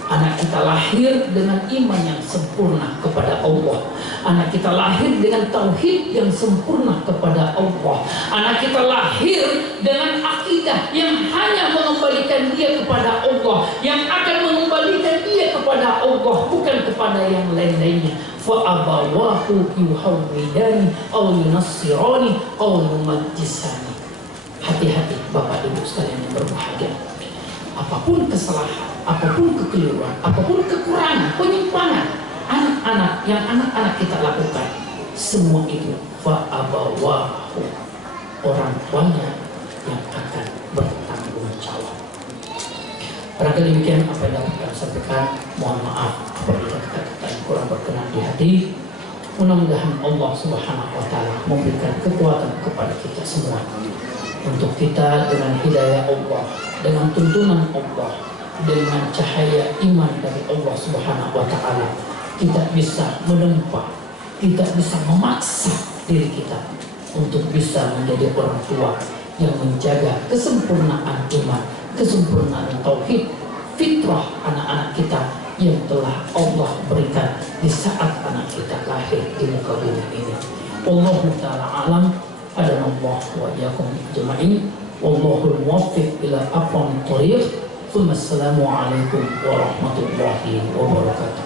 Anak kita lahir dengan iman yang sempurna kepada Allah. Anak kita lahir dengan tauhid yang sempurna kepada Allah. Anak kita lahir dengan akidah yang hanya mengembalikan dia kepada Allah, yang akan mengembalikan dia kepada Allah, bukan kepada yang lain-lainnya. Fa abawahu yuhawwidani aw yunassirani aw yumajjisani. Hati-hati Bapak Ibu sekalian yang berbahagia. Apapun kesalahan, apapun kekeliruan, apapun kekurangan, penyimpangan anak-anak yang anak-anak kita lakukan, semua itu fa'abawahu, orang tuanya yang akan bertanggung jawab. Barangkali demikian apa yang dapat kami sampaikan. Mohon maaf apabila kata-kata yang kurang berkenan di hati. Mudah-mudahan Allah Subhanahu wa Ta'ala memberikan kekuatan kepada kita semua untuk kita dengan hidayah Allah, dengan tuntunan Allah, dengan cahaya iman dari Allah Subhanahu wa Ta'ala, kita bisa menempa, kita bisa memaksa diri kita untuk bisa menjadi orang tua yang menjaga kesempurnaan iman, kesempurnaan tauhid, fitrah anak-anak kita yang telah Allah berikan di saat anak kita lahir di muka bumi ini. Wallahu ta'ala alam. Adanallah wa iyyakum ajma'in. Wallahul muwaffiq ila aqwamit thoriq. Assalamualaikum warahmatullahi wabarakatuh.